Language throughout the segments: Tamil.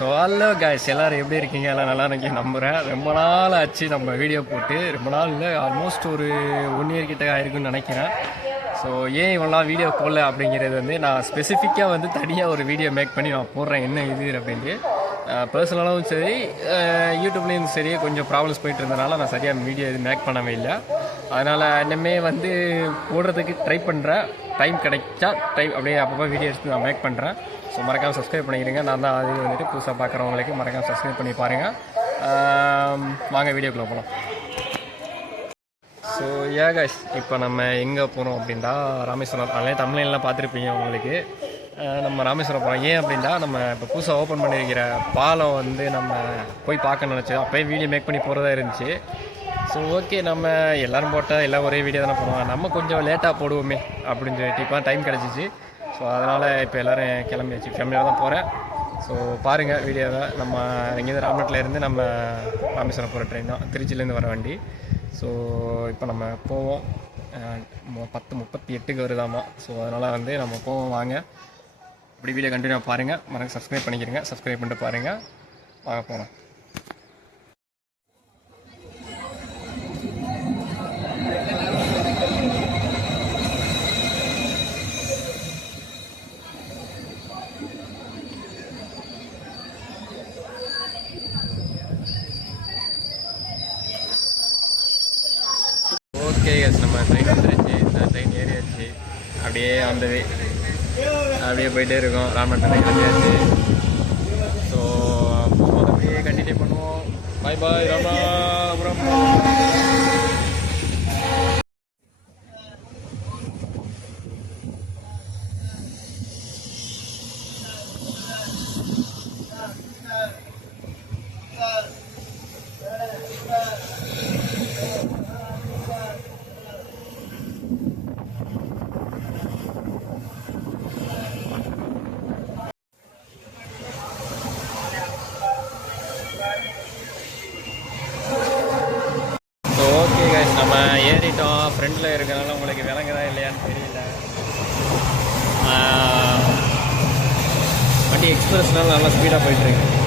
ஸோ ஹலோ காய்ஸ், எல்லோரும் எப்படி இருக்கீங்க? எல்லாம் நல்லா இருக்கீங்க நம்புகிறேன். ரொம்ப நாள் ஆச்சு நம்ம வீடியோ போட்டு, ரொம்ப நாள் இல்லை, ஆல்மோஸ்ட் ஒரு 1 இயர் கிட்ட ஆயிருக்குன்னு நினைக்கிறேன். ஸோ ஏன் இவ்வளோ வீடியோ போடல அப்படிங்கிறது வந்து நான் ஸ்பெசிஃபிக்காக வந்து தனியாக ஒரு வீடியோ மேக் பண்ணி நான் போடுறேன் என்ன இது அப்படின்ட்டு. பர்சனலாகவும் சரி, யூடியூப்லேயும் சரி, கொஞ்சம் ப்ராப்ளம்ஸ் போயிட்டு இருந்தனால நான் சரியாக வீடியோ இது மேக் பண்ணவே இல்லை. அதனால் இன்னுமே வந்து போடுறதுக்கு ட்ரை பண்ணுறேன். டைம் கிடைச்சா அப்படியே அப்பப்போ வீடியோ எடுத்து நான் மேக் பண்ணுறேன். ஸோ மறக்காமல் சப்ஸ்கிரைப் பண்ணிக்கிறீங்க. நான் தான் அது வந்துட்டு புதுசாக பார்க்குறவங்களுக்கு மறக்காமல் சப்ஸ்கிரைப் பண்ணி பாருங்கள். வாங்க வீடியோக்குள்ளே போகலாம். ஸோ காய்ஸ், இப்போ நம்ம எங்கே போகிறோம் அப்படின்டா ராமேஸ்வரம். அதே தமிழ்லாம் பார்த்துருப்பீங்க உங்களுக்கு. நம்ம ராமேஸ்வரம் போகிறோம். ஏன் அப்படின்டா, நம்ம இப்போ புதுசாக ஓப்பன் பண்ணியிருக்கிற பாலம் வந்து நம்ம போய் பார்க்க நினச்சோம். அப்போயே வீடியோ மேக் பண்ணி போகிறதா இருந்துச்சு. ஸோ ஓகே, நம்ம எல்லோரும் போட்டால் எல்லாம் ஒரே வீடியோ தானே போடுவோம், நம்ம கொஞ்சம் லேட்டாக போடுவோமே அப்படின்னு சொல்லிட்டு இப்போ டைம் கிடச்சிச்சு. ஸோ அதனால் இப்போ எல்லோரும் கிளம்பியாச்சு. ஃபேமிலியாக தான் போகிறேன். ஸோ பாருங்கள் வீடியோவை. நம்ம இங்கேருந்து ராமநாட்டிலேருந்து நம்ம ராமேஸ்வரம் போகிற ட்ரெயின் தான், திருச்சியிலேருந்து வர வண்டி. ஸோ இப்போ நம்ம போவோம். 10:38 வருதாமா. ஸோ அதனால் வந்து நம்ம போவோம். வாங்க இப்படி வீடியோ கண்டினியூ பாருங்கள். மறக்க சப்ஸ்கிரைப் பண்ணிக்கிறீங்க. சப்ஸ்கிரைப் பண்ணிட்டு பாருங்கள். வாங்க போகிறோம். ஓகே எஸ், நம்ம ட்ரெயின் வந்துருச்சு. இந்த ட்ரெயின் ஏறியாச்சு. அப்படியே அப்படியே போயிட்டே இருக்கோம். ராமநாட்டில் கிளம்பியாச்சு. ஸோ அப்படியே கண்டினியூ பண்ணுவோம். பாய் பாய் ராமநாதபுரம். நம்ம ஏறிட்டோம். ஃப்ரெண்டில் இருக்கிறனால உங்களுக்கு விளங்குதா இல்லையான்னு தெரியல. வண்டி எக்ஸ்பிரஸ்னால நல்லா ஸ்பீடாக போயிட்டுருக்கு.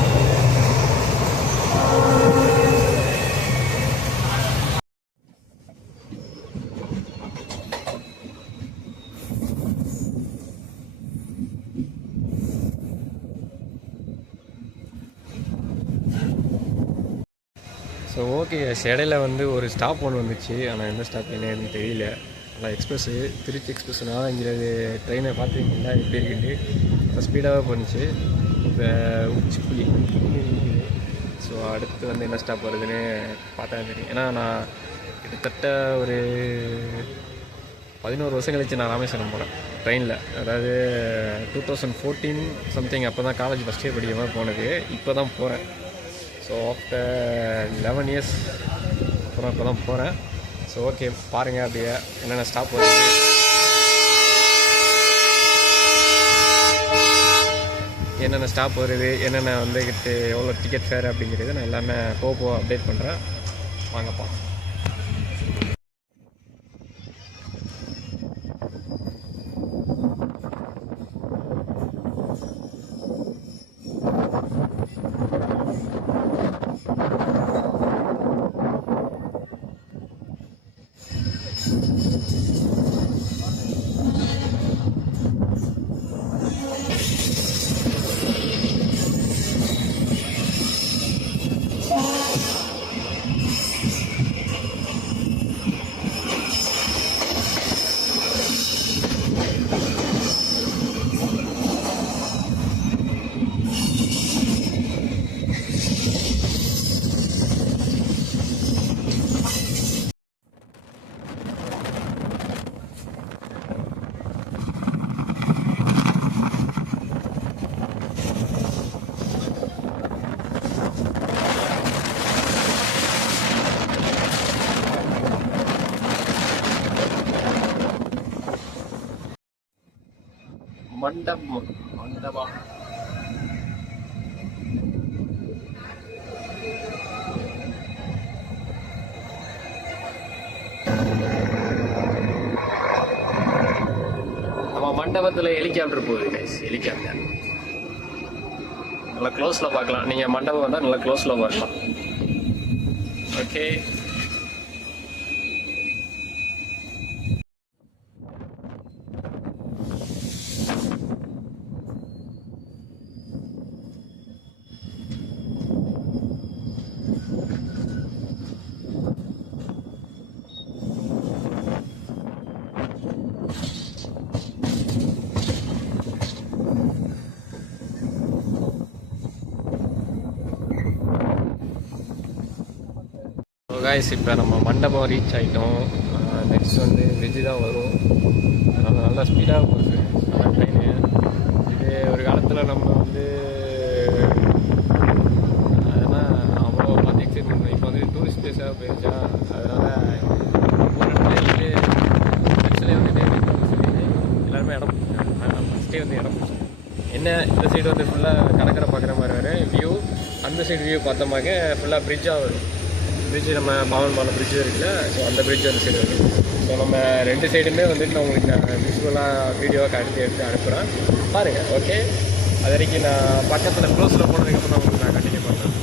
ஸோ ஓகே, இடையில வந்து ஒரு ஸ்டாப் ஒன்று வந்துச்சு. ஆனால் எந்த ஸ்டாப் என்னன்னு தெரியல. நல்லா எக்ஸ்பிரஸ்ஸு, திருச்சி எக்ஸ்பிரஸ்னால இங்கே ட்ரெயினை பார்த்துருக்கீங்களா எப்படி இருக்குன்ட்டு. இப்போ ஸ்பீடாகவே போணுச்சு. இப்போ உச்சிப்புலி. ஸோ அடுத்து வந்து என்ன ஸ்டாப் வருதுன்னு பார்த்தா தெரியும். ஏன்னா நான் கிட்டத்தட்ட ஒரு 11 வருஷம் கழிச்சு நான் ராமேஸ்வரம் போனேன் ட்ரெயினில். அதாவது 2014 சம்திங். அப்போ தான் காலேஜ் ஃபஸ்ட் இயர் படிக்கிற மாதிரி போனது. இப்போ தான் போகிறேன். ஸோ ஆஃப்டர் 11 இயர்ஸ் அப்புறம் இப்போ தான் போகிறேன். ஸோ ஓகே, பாருங்கள் அப்படியே என்னென்ன ஸ்டாப் வருது, என்னென்ன வந்துக்கிட்டு எவ்வளோ டிக்கெட் ஃபேர் அப்படிங்கிறது நான் எல்லாமே போக அப்டேட் பண்ணுறேன். வாங்கப்பா. மண்டபம் நம்ம மண்டபத்தில் ஹெலிகாப்டர் போகுது கைஸ். ஹெலிகாப்டர் நல்லா க்ளோஸில் பார்க்கலாம். நீங்கள் மண்டபம் வந்தால் நல்லா க்ளோஸில் பார்க்கலாம். ஓகே, கைஸ் இப்போ நம்ம மண்டபம் ரீச் ஆகிட்டோம். நெக்ஸ்ட் வந்து வெஜ்ஜு தான் வரும். அதனால் நல்லா ஸ்பீடாக போகுது ட்ரெயின். இது ஒரு காலத்தில் நம்ம வந்து அதெல்லாம் அவ்வளோ பார்த்து எக்ஸைட் பண்ணோம். இப்போ வந்து டூரிஸ்ட் பிளேஸாக போயிருச்சா, அதனால் ஒரு ட்ரெயின்லேயே ஆக்சுவலி வந்து எல்லாருமே இடம் பிடிச்சாங்க. ஃபஸ்ட்டே வந்து இடம் பிடிச்சோம். என்ன இந்த சைடு வந்து ஃபுல்லாக கடற்கரை பார்க்குற மாதிரி வரும் வியூ, அந்த சைடு வியூ பார்த்தோமாக்க ஃபுல்லாக பிரிட்ஜாக வரும். பிரிட்ஜு நம்ம பாவன் பாலம் பிரிட்ஜு இருக்குல்ல, ஸோ அந்த பிரிட்ஜ் அந்த சைடு இருக்குது. ஸோ நம்ம 2 சைடுமே வந்துட்டு நான் உங்களுக்கு நான் விஷுவலாக வீடியோவாக எடுத்து அனுப்புகிறேன் பாருங்கள். ஓகே, அது வரைக்கும் நான் பக்கத்தில் க்ளோஸில் போனதுக்கப்புறம் நான் உங்களுக்கு நான் கண்டினியூ பண்ணுறேன்.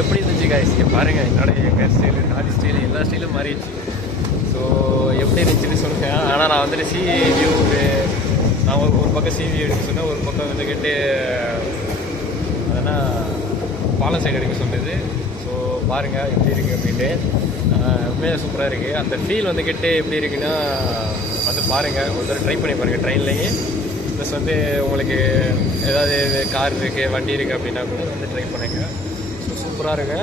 எப்படி இருந்துச்சு guys? இங்கே பாருங்கள் என்னோட ஹேர் ஸ்டைலு தாடி ஸ்டைலு எல்லா ஸ்டைலும் மாறிடுச்சு. ஸோ எப்படி இருந்துச்சுன்னு சொல்லுங்கள். ஆனால் நான் வந்துட்டு சி வியூ, நான் ஒரு பக்கம் சி வியூ எடுக்க சொன்னேன், ஒரு பக்கம் வந்து கேட்டு அதனால் பாலம் சைடு எடுக்க சொன்னது. ஸோ பாருங்கள் எப்படி இருக்குது அப்படின்ட்டு. உண்மையாக சூப்பராக இருக்குது. அந்த ஃபீல் வந்து கேட்டு எப்படி இருக்குன்னா வந்து பாருங்கள், ஒரு தடவை ட்ரை பண்ணி பாருங்கள் ட்ரெயின்லேயே. ப்ளஸ் வந்து உங்களுக்கு ஏதாவது கார் இருக்குது, வண்டி இருக்குது அப்படின்னா கூட வந்து ட்ரை பண்ணுங்கள். ஸோ சூப்பராக இருக்குங்க.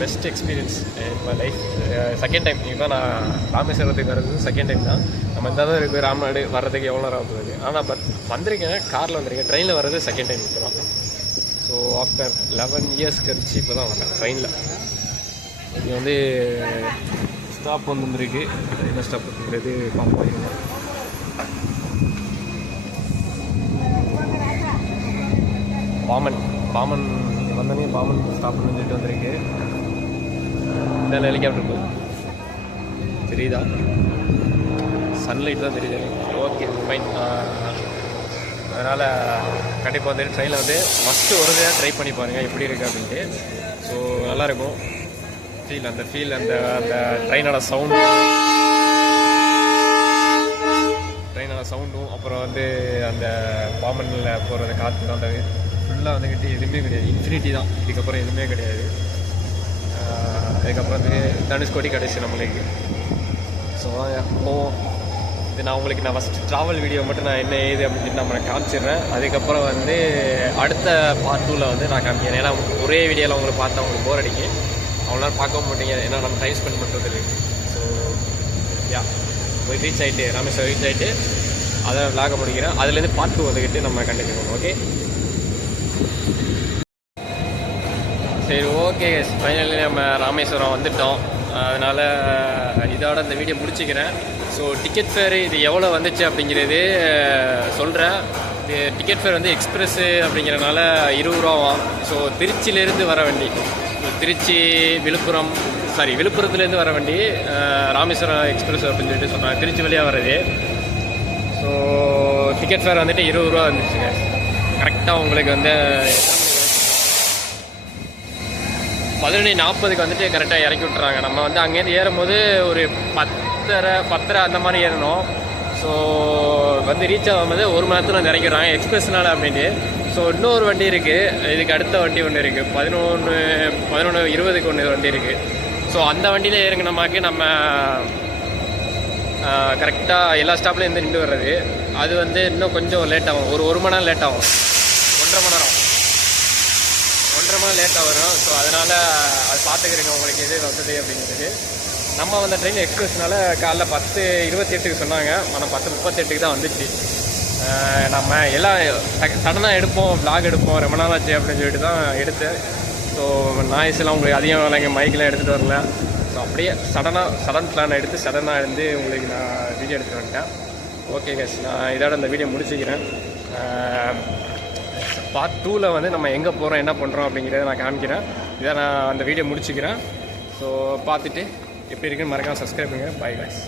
Best experience in my life. Second time இப்போ நான் ராமேஸ்வரத்துக்கு வர்றது செகண்ட் டைம் தான். நம்ம இந்த தான் இருக்குது ராமநாடு வர்றதுக்கு எவ்வளோ நேரம் ஆகுது. ஆனால் வந்திருக்கேன், காரில் வந்திருக்கேன். ட்ரெயினில் வர்றது செகண்ட் டைம் இப்போ தான். ஸோ ஆஃப்டர் 11 இயர்ஸ் கழிச்சு இப்போ தான் வரேன் ட்ரெயினில். இங்கே வந்து ஸ்டாப் வந்துருக்கு. என்ன ஸ்டாப் இருக்கிறது பார்ப்போம். பாமன் வந்தோடனே பாமன் ஸ்டாப் பண்ணிட்டு வந்திருக்கு. இந்த ஹெலிகாப்டர் போகுது, தெரியுதா? சன்லைட் தான் தெரியுது. Okay fine. அதனால் கண்டிப்பாக வந்துட்டு ட்ரெயினில் வந்து ஃபஸ்ட்டு ஒரு தடவை ட்ரை பண்ணி பாருங்கள் எப்படி இருக்குது அப்படின்ட்டு. ஸோ நல்லாயிருக்கும் ஃபீல், அந்த ட்ரெயினோட சவுண்டும் அப்புறம் வந்து அந்த பாமனில் போகிறது காற்று அந்த ஃபுல்லாக வந்துக்கிட்டு எதுவுமே கிடையாது. இன்ஃபினிட்டி தான், இதுக்கப்புறம் எதுவுமே கிடையாது. அதுக்கப்புறம் வந்து தனுஷ்கோடி கடைசி நம்மளுக்கு. ஸோ இது நான் ஃபஸ்ட்டு ட்ராவல் வீடியோ மட்டும் நான் என்ன ஏது அப்படின்னு சொல்லிட்டு நான் காமிச்சிடுறேன். அதுக்கப்புறம் வந்து அடுத்த பார்ட் 2ல் வந்து நான் காமிக்கிறேன். ஏன்னா ஒரே வீடியோவில் உங்களுக்கு பார்த்தா உங்களுக்கு போர் அடிக்கும், அவ்வளோ நேரம் பார்க்க மாட்டீங்க. ஏன்னா நம்ம டைம் ஸ்பெண்ட் பண்ணுறது இருக்குது. ஸோ போய் ரீச் ஆகிட்டு ராமேஸ்வரம் ரீச் ஆகிட்டு அதை விளாக முடிக்கிறேன். அதுலேருந்து பார்ட் 2 வந்துக்கிட்டு நம்ம கண்டினியூ பண்ணுவோம். ஓகே சரி, ஓகே. ஃபைனலி நம்ம ராமேஸ்வரம் வந்துவிட்டோம். அதனால் இதோட இந்த வீடியோ முடிச்சுக்கிறேன். ஸோ டிக்கெட் ஃபேரு இது எவ்வளோ வந்துச்சு அப்படிங்கிறது சொல்கிறேன். இது டிக்கெட் ஃபேர் வந்து எக்ஸ்பிரஸ்ஸு அப்படிங்கிறனால 20 ரூபாவாம். ஸோ திருச்சியிலேருந்து வர வண்டி, திருச்சி விழுப்புரத்துலேருந்து வர வண்டி ராமேஸ்வரம் எக்ஸ்பிரஸ் அப்படின்னு சொல்லிட்டு சொன்னாங்க, திருச்சி வழியாக வர்றது. ஸோ டிக்கெட் ஃபேர் வந்துட்டு 20 ரூபா வந்துச்சுங்க. கரெக்டாக உங்களுக்கு வந்து 11:40 வந்துட்டு கரெக்டாக இறக்கி விட்டுறாங்க. நம்ம வந்து அங்கேருந்து ஏறும்போது ஒரு 10:30 அந்த மாதிரி ஏறணும். ஸோ வந்து ரீச் ஆகும்போது 1 மணி நேரத்தில் வந்து இறக்கிடுறாங்க எக்ஸ்பிரஸ்னால அப்படின்ட்டு. ஸோ இன்னொரு வண்டி இருக்குது, இதுக்கு அடுத்த வண்டி ஒன்று இருக்குது, 11:20 ஒன்று வண்டி இருக்குது. ஸோ அந்த வண்டியில் ஏறுங்கனமாக்கி நம்ம கரெக்டாக எல்லா ஸ்டாப்லேயும் இருந்து நின்று வர்றது. அது வந்து இன்னும் கொஞ்சம் லேட் ஆகும், ஒரு மணி நேரம் லேட் ஆகும், 1.5 மணி நேரம் லேட்டாக வரும். ஸோ அதனால் அது பார்த்துக்கிறேங்க உங்களுக்கு எது வசதி அப்படிங்கிறது. நம்ம வந்த ட்ரெயின் எக்ஸ்பிரஸ்னால காலைல 10:28 சொன்னாங்க, ஆனால் 10:38 தான் வந்துச்சு. நம்ம எல்லாம் சடனாக எடுப்போம், விளாக் எடுப்போம், ரொம்ப நாள் ஆச்சு அப்படின்னு சொல்லிட்டு தான் எடுத்தேன். ஸோ நாய்ஸ் எல்லாம் உங்களுக்கு அதிகம் வேலைங்க, மைக்கெலாம் எடுத்துகிட்டு வரல. ஸோ அப்படியே சடன் பிளான் எடுத்து சடனாக இருந்து உங்களுக்கு நான் வீடியோ எடுத்துகிட்டு வந்துட்டேன். ஓகே கேஸ், நான் இதோட இந்த வீடியோ முடிச்சுக்கிறேன். பார்ட் 2ல் வந்து நம்ம எங்கே போகிறோம் என்ன பண்ணுறோம் அப்படிங்கிறத நான் காமிக்கிறேன். இதை நான் அந்த வீடியோ முடிச்சுக்கிறேன். ஸோ பார்த்துட்டு எப்படி இருக்குன்னு மறக்காமல் சப்ஸ்கிரைப் பண்ணுங்கள். By guys.